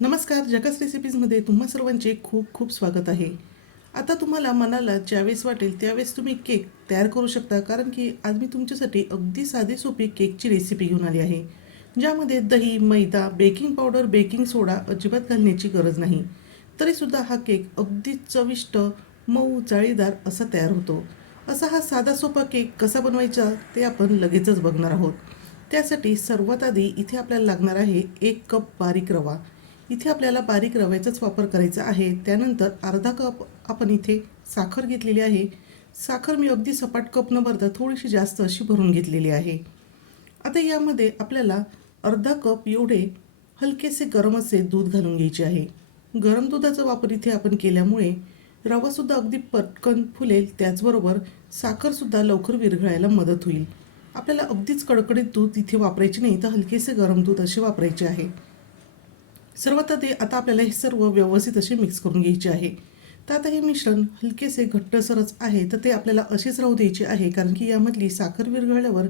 नमस्कार जगस रेसिपीजमध्ये तुम्हा सर्वांचे खूप खूप स्वागत आहे. आता तुम्हाला मनाला ज्यावेळेस वाटेल त्यावेळेस तुम्ही केक तयार करू शकता कारण की आज मी तुमच्यासाठी अगदी साधी सोपी केकची रेसिपी घेऊन आली आहे. ज्यामध्ये दही मैदा बेकिंग पावडर बेकिंग सोडा अजिबात घालण्याची गरज नाही. तरीसुद्धा हा केक अगदी चविष्ट मऊ जाळीदार असा तयार होतो. असा हा साधा सोपा केक कसा बनवायचा ते आपण लगेचच बघणार आहोत. त्यासाठी सर्वात आधी इथे आपल्याला लागणार आहे एक कप बारीक रवा. इथे आपल्याला बारीक रव्याचाच वापर करायचा आहे. त्यानंतर अर्धा कप आपण इथे साखर घेतलेली आहे. साखर मी अगदी सपाट कप न भरता थोडीशी जास्त अशी भरून घेतलेली आहे. आता यामध्ये आपल्याला अर्धा कप एवढे हलकेसे गरम असे दूध घालून घ्यायचे आहे. गरम दुधाचा वापर इथे आपण केल्यामुळे रवासुद्धा अगदी पटकन फुलेल त्याचबरोबर साखरसुद्धा लवकर विरघळायला मदत होईल. आपल्याला अगदीच कडकडीत दूध इथे वापरायचे नाही तर हलकेसे गरम दूध असे वापरायचे आहे. सर्वात आधी आता आपल्याला हे सर्व व्यवस्थित असे मिक्स करून घ्यायचे आहे. तर आता हे मिश्रण हलकेसे घट्टसरच आहे तर ते आपल्याला असेच राहू द्यायचे आहे कारण की यामधली साखर विरघळल्यावर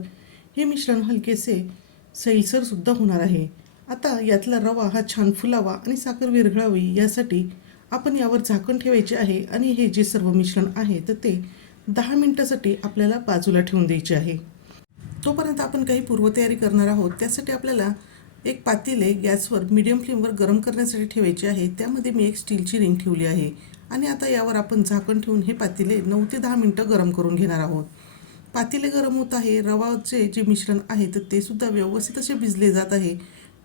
हे मिश्रण हलकेसे सैलसरसुद्धा होणार आहे. आता यातला रवा हा छान फुलावा आणि साखर विरघळावी यासाठी आपण यावर झाकण ठेवायचे आहे आणि हे जे सर्व मिश्रण आहे तर ते दहा मिनटासाठी आपल्याला बाजूला ठेवून द्यायचे आहे. तोपर्यंत आपण काही पूर्वतयारी करणार आहोत त्यासाठी आपल्याला एक पातेले गॅसवर मीडियम फ्लेमवर गरम करण्यासाठी ठेवायचे आहे. त्यामध्ये मी एक स्टीलची रिंग ठेवली आहे. आणि आता यावर आपण झाकण ठेवून हे पातेले नऊ ते दहा मिनटं गरम करून घेणार आहोत. पातेले गरम होत आहे रवाचे जे मिश्रण आहे तर ते सुद्धा व्यवस्थित असे भिजले जात आहे.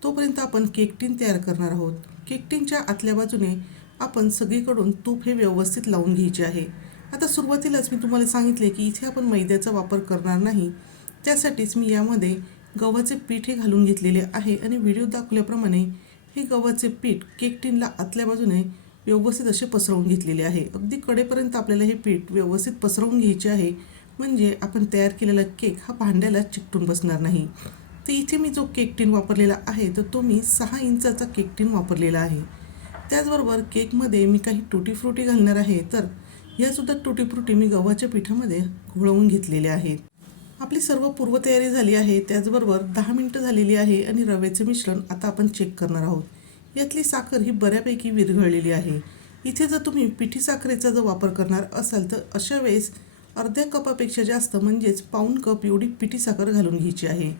तोपर्यंत आपण केक टीन तयार करणार आहोत. केक टीनच्या आतल्या बाजूने आपण सगळीकडून तूप हे व्यवस्थित लावून घ्यायचे आहे. आता सुरुवातीलाच मी तुम्हाला सांगितले की इथे आपण मैद्याचा वापर करणार नाही. त्यासाठीच मी यामध्ये गव्हाचे पीठ हे घालून घेतलेले आहे आणि व्हिडिओ दाखवल्याप्रमाणे हे गव्हाचे पीठ केक टीनला आतल्या बाजूने व्यवस्थित असे पसरवून घेतलेले आहे. अगदी कडेपर्यंत आपल्याला हे पीठ व्यवस्थित पसरवून घ्यायचे आहे. म्हणजे आपण तयार केलेला केक हा भांड्याला चिकटून बसणार नाही. तर इथे मी जो केक टिन वापरलेला आहे तर तो मी सहा इंचाचा केक टीन वापरलेला आहे. त्याचबरोबर केकमध्ये मी काही टुटी फ्रुटी घालणार आहे तर यासुद्धा टुटी फ्रुटी मी गव्हाच्या पिठामध्ये घोळवून घेतलेल्या आहेत. आपली सर्व पूर्वतयारी झाली आहे त्याचबरोबर दहा मिनटं झालेली आहे आणि रव्याचे मिश्रण आता आपण चेक करणार आहोत. यातली साखर ही बऱ्यापैकी विरघळलेली आहे. इथे जर तुम्ही पिठी साखरेचा जर वापर करणार असाल तर अशा वेळेस अर्ध्या कपापेक्षा जास्त म्हणजेच पाऊण कप एवढी पिठी साखर घालून घ्यायची आहे.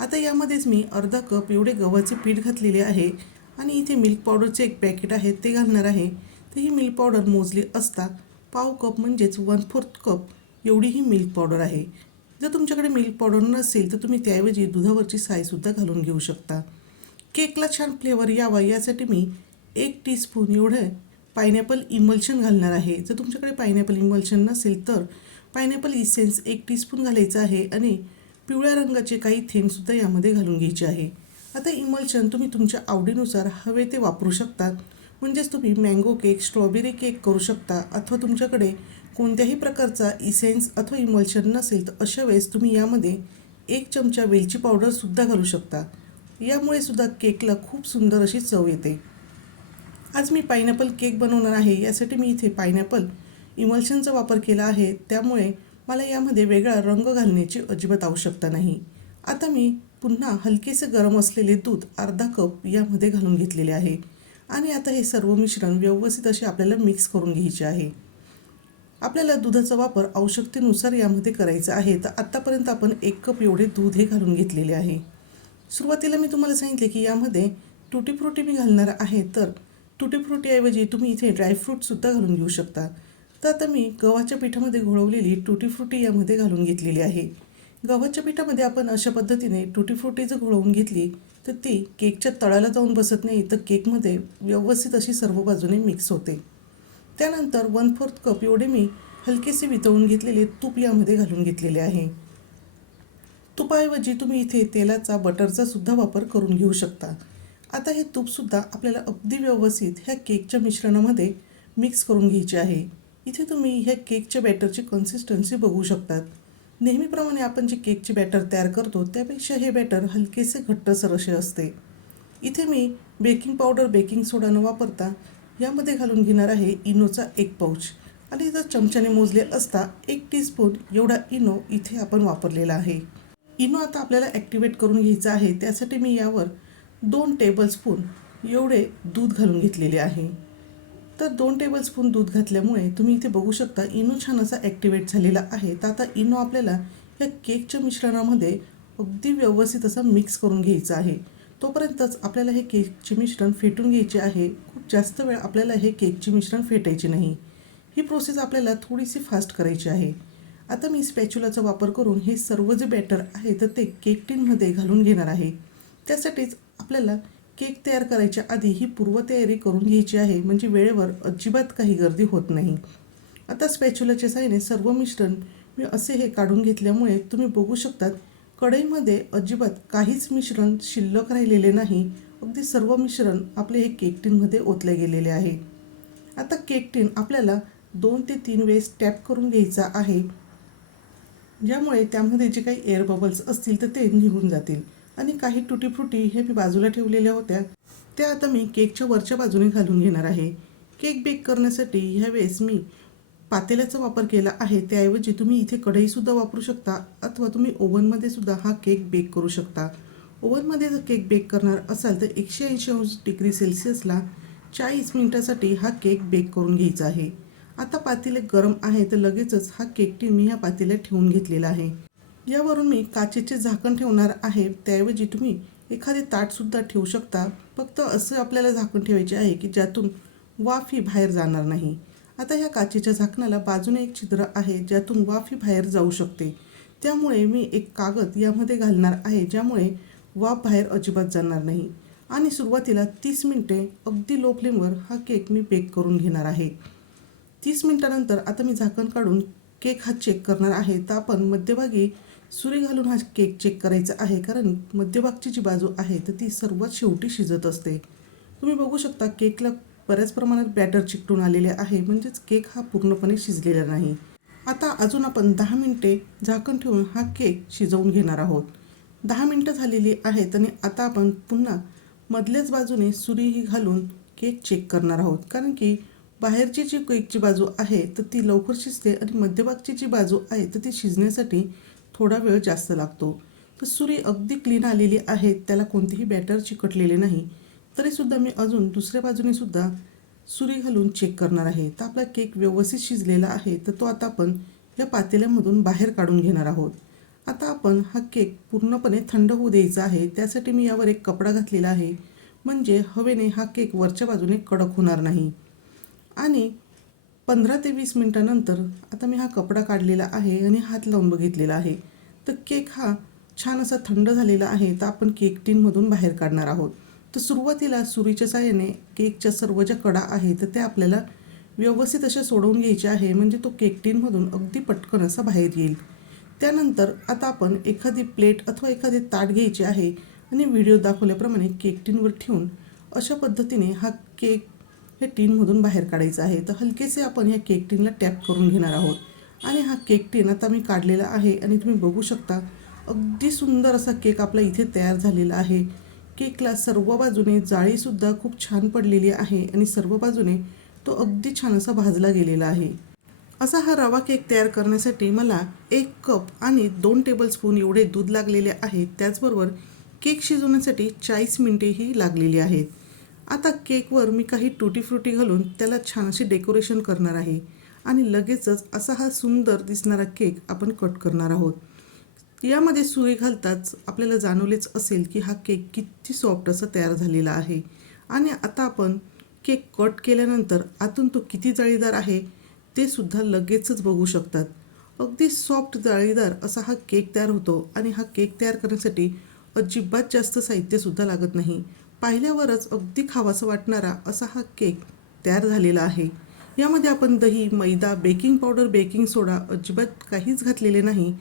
आता यामध्येच मी अर्धा कप एवढे गव्हाचे पीठ घातलेले आहे आणि इथे मिल्क पावडरचे एक पॅकेट आहे ते घालणार आहे. तर ही मिल्क पावडर मोजली असता पाव कप म्हणजेच वन फोर्थ कप एवढी ही मिल्क पावडर आहे. जर तुमच्याकडे मिल्क पावडर नसेल तर तुम्ही त्याऐवजी दुधावरची सायसुद्धा घालून घेऊ शकता. केकला छान फ्लेवर यावा यासाठी मी एक टीस्पून एवढं पायनॅपल इमल्शन घालणार आहे. जर तुमच्याकडे पायनॅपल इमल्शन नसेल तर पायनॅपल इसेन्स एक टीस्पून घालायचं आहे आणि पिवळ्या रंगाचे काही थेंबसुद्धा यामध्ये घालून घ्यायचे आहे. आता इमल्शन तुम्ही तुमच्या आवडीनुसार हवे ते वापरू शकतात म्हणजेच तुम्ही मँगो केक स्ट्रॉबेरी केक करू शकता अथवा तुमच्याकडे कोणत्याही प्रकारचा इसेन्स अथवा इमल्शन नसेल तर अशा वेळेस तुम्ही यामध्ये एक चमचा वेलची पावडरसुद्धा घालू शकता. यामुळे सुद्धा केकला खूप सुंदर अशी चव येते. आज मी पायनॅपल केक बनवणार आहे यासाठी मी इथे पायनॅपल इमल्शनचा वापर केला आहे. त्यामुळे मला यामध्ये वेगळा रंग घालण्याची अजिबात आवश्यकता नाही. आता मी पुन्हा हलकेसे गरम असलेले दूध अर्धा कप यामध्ये घालून घेतलेले आहे. आणि आता हे सर्व मिश्रण व्यवस्थित असे आपल्याला मिक्स करून घ्यायचे आहे. आपल्याला दुधाचा वापर आवश्यकतेनुसार यामध्ये करायचा आहे. तर आत्तापर्यंत आपण एक कप एवढे दूध हे घालून घेतलेले आहे. सुरुवातीला मी तुम्हाला सांगितले की यामध्ये टुटी फ्रुटी मी घालणार आहे. तर तुटीफ्रुटीऐवजी तुम्ही इथे ड्रायफ्रूटसुद्धा घालून घेऊ शकता. तर आता मी गव्हाच्या पिठामध्ये घोळवलेली टुटी फ्रुटी यामध्ये घालून घेतलेली आहे. गव्हाच्या पिठामध्ये आपण अशा पद्धतीने टुटी फ्रुटी जर घोळवून घेतली तर ती केकच्या तळाला जाऊन बसत नाही तर केकमध्ये व्यवस्थित अशी सर्व बाजूने मिक्स होते. त्यानंतर वन फोर्थ कप एवढे मी हलकेसे वितळून घेतलेले तूप यामध्ये घालून घेतलेले आहे. तुपाऐवजी तुम्ही इथे तेलाचा बटरचा सुद्धा वापर करून घेऊ शकता. आता हे तूपसुद्धा आपल्याला अगदी व्यवस्थित ह्या केकच्या मिश्रणामध्ये मिक्स करून घ्यायचे आहे. इथे तुम्ही ह्या केकच्या बॅटरची कन्सिस्टन्सी बघू शकतात. नेहमीप्रमाणे आपण जे केकचे बॅटर तयार करतो त्यापेक्षा हे बॅटर हलकेसे घट्टसर असे असते. इथे मी बेकिंग पावडर बेकिंग सोडा न वापरता यामध्ये घालून घेणार आहे इनोचा एक पाऊच आणि जर चमच्याने मोजले असता एक टीस्पून एवढा इनो इथे आपण वापरलेला आहे. इनो आता आपल्याला ॲक्टिवेट करून घ्यायचा आहे. त्यासाठी मी यावर दोन टेबलस्पून एवढे दूध घालून घेतलेले आहे. तर दोन टेबलस्पून दूध घातल्यामुळे तुम्ही इथे बघू शकता इनो छान असा ॲक्टिवेट झालेला आहे. तर आता इनो आपल्याला या केकच्या मिश्रणामध्ये अगदी व्यवस्थित असं मिक्स करून घ्यायचा आहे. तोपर्यंतच आपल्याला हे केकचे मिश्रण फेटून घ्यायचे आहे. जास्त वेळ आपल्याला हे केकचे मिश्रण फेटायचे नाही. ही प्रोसेस आपल्याला थोडीशी फास्ट करायची आहे. आता मी स्पॅच्युलाचा वापर करून हे सर्व जे बॅटर आहे तर ते केक टिनमध्ये घालून घेणार आहे. त्यासाठीच आपल्याला केक तयार करायच्या आधी ही पूर्वतयारी करून घ्यायची आहे म्हणजे वेळेवर अजिबात काही गर्दी होत नाही. आता स्पॅच्युलाच्या साहाय्याने सर्व मिश्रण मी असे हे काढून घेतल्यामुळे तुम्ही बघू शकतात कढईमध्ये अजिबात काहीच मिश्रण शिल्लक राहिलेले नाही. अगदी सर्व मिश्रण आपले हे केक टीनमध्ये ओतले गेलेले आहे. आता केक टीन आपल्याला दोन ते तीन वेळेस टॅप करून घ्यायचा आहे. ज्यामुळे त्यामध्ये जे काही एअर बबल्स असतील तर ते निघून जातील. आणि काही तुटी फ्रुटी हे मी बाजूला ठेवलेल्या होत्या. त्या आता मी केकच्या वरच्या बाजूने घालून घेणार आहे. केक बेक करण्यासाठी ह्यावेळेस मी पातेल्याचा वापर केला आहे. त्याऐवजी तुम्ही इथे कढईसुद्धा वापरू शकता अथवा तुम्ही ओव्हनमध्ये सुद्धा हा केक बेक करू शकता. ओव्हनमध्ये जर केक बेक करणार असाल तर एकशे ऐंशी अंश डिग्री सेल्सिअसला चाळीस मिनिटासाठी हा केक बेक करून घ्यायचा आहे. आता पातेले गरम आहे तर लगेचच हा केक टीन मी ह्या पातेल्यात ठेवून घेतलेला आहे. यावरून मी काचेचे झाकण ठेवणार आहे. त्याऐवजी तुम्ही एखादे ताटसुद्धा ठेवू शकता. फक्त असं आपल्याला झाकण ठेवायचे आहे की ज्यातून वाफ ही बाहेर जाणार नाही. आता ह्या काचेच्या झाकणाला बाजूने एक छिद्र आहे ज्यातून वाफ ही बाहेर जाऊ शकते. त्यामुळे मी एक कागद यामध्ये घालणार आहे ज्यामुळे वाफ बाहेर अजिबात जाणार नाही. आणि सुरुवातीला तीस मिनटे अगदी लो फ्लेमवर हा केक मी बेक करून घेणार आहे. तीस मिनटानंतर आता मी झाकण काढून केक हा चेक करणार आहे. तर आपण मध्यभागी सुरी घालून हा केक चेक करायचा आहे. कारण मध्यभागची जी बाजू आहे तर ती सर्वात शेवटी शिजत असते. तुम्ही बघू शकता केकला बऱ्याच प्रमाणात बॅटर चिकटून आलेले आहे. म्हणजेच केक हा पूर्णपणे शिजलेला नाही. आता अजून आपण दहा मिनटे झाकण ठेवून हा केक शिजवून घेणार आहोत. दहा मिनटं झालेली आहेत आणि आता आपण पुन्हा मधल्याच बाजूने सुरी ही घालून केक चेक करणार आहोत. कारण की बाहेरची जी केकची बाजू आहे तर ती लवकर शिजते आणि मध्यभागची जी बाजू आहे तर ती शिजण्यासाठी थोडा वेळ जास्त लागतो. तर सुरी अगदी क्लीन आलेली आहे त्याला कोणतेही बॅटर चिकटलेले नाही. तरीसुद्धा मी अजून दुसऱ्या बाजूनेसुद्धा सुरी घालून चेक करणार आहे. तर आपला केक व्यवस्थित शिजलेला आहे तर तो आता आपण या पातेल्यामधून बाहेर काढून घेणार आहोत. आता आपण हा केक पूर्णपणे थंड होऊ द्यायचा आहे त्यासाठी मी यावर एक कपडा घातलेला आहे. म्हणजे हवेने हा केक वरच्या बाजूने कडक होणार नाही. आणि पंधरा ते वीस मिनटानंतर आता मी हा कपडा काढलेला आहे आणि हात लावून बघितलेला आहे. तर केक हा छान असा थंड झालेला आहे तर आपण केक टीनमधून बाहेर काढणार आहोत. तर सुरुवातीला सुरीच्या साह्याने केकच्या सर्व ज्या कडा आहेत तर त्या आपल्याला व्यवस्थित अशा सोडवून घ्यायच्या आहे म्हणजे तो केक टीनमधून अगदी पटकन असा बाहेर येईल. त्यानंतर आता आपण एखादी प्लेट अथवा एखादी ताट घ्यायची आहे आणि व्हिडिओ दाखवल्याप्रमाणे केक टीनवर ठेवून अशा पद्धतीने हा केक हे टीनमधून बाहेर काढायचा आहे. तर हलकेसे आपण ह्या केक टीनला टॅप करून घेणार आहोत. आणि हा केक टीन आता मी काढलेला आहे आणि तुम्ही बघू शकता अगदी सुंदर असा केक आपला इथे तयार झालेला आहे. केकला सर्व बाजूने जाळीसुद्धा खूप छान पडलेली आहे आणि सर्व बाजूने तो अगदी छान असा भाजला गेलेला आहे. असा हा रवा केक तयार करण्यासाठी मला एक कप आणि दोन टेबलस्पून एवढे दूध लागलेले आहे. त्याचबरोबर केक शिजवण्यासाठी चाळीस मिनिटेही लागलेली आहेत. आता केकवर मी काही टुटी फ्रुटी घालून त्याला छान अशी डेकोरेशन करणार आहे. आणि लगेचच असा हा सुंदर दिसणारा केक आपण कट करणार आहोत. यामध्ये सुई घालताच आपल्याला जाणवलेच असेल की हा केक किती सॉफ्ट असा तयार झालेला आहे. आणि आता आपण केक कट केल्यानंतर आतून तो किती जाळीदार आहे ते सुद्धा लगेचच बघू शकतात. अगदी सॉफ्ट जाळीदार असा हा केक तयार होतो आणि हा केक तयार करण्यासाठी अजिबात जास्त साहित्यसुद्धा लागत नाही. पाहिल्यावरच अगदी खावासा वाटणारा असा हा केक तयार झालेला आहे. यामध्ये आपण दही मैदा बेकिंग पावडर बेकिंग सोडा अजिबात काहीच घातलेले नाही.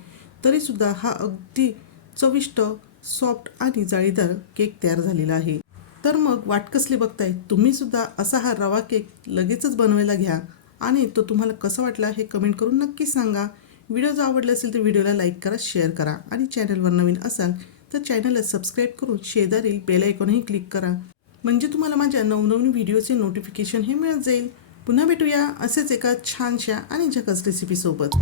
तरीसुद्धा हा अगदी चविष्ट सॉफ्ट आणि जाळीदार केक तयार झालेला आहे. तर मग वाट कसली बघताय तुम्हीसुद्धा असा हा रवा केक लगेचच बनवायला घ्या. आणि तो तुम्हाला कसं वाटला हे कमेंट करून नक्कीच सांगा. व्हिडिओ जर आवडला असेल तर व्हिडिओला लाईक करा शेअर करा आणि चॅनलवर नवीन असाल तर चॅनलला सबस्क्राईब करून शेजारील बेल आयकॉनही क्लिक करा. म्हणजे तुम्हाला माझ्या नवनवीन व्हिडिओचे नोटिफिकेशन हे मिळत जाईल. पुन्हा भेटूया असेच एका छानशा आणि झकस रेसिपीसोबत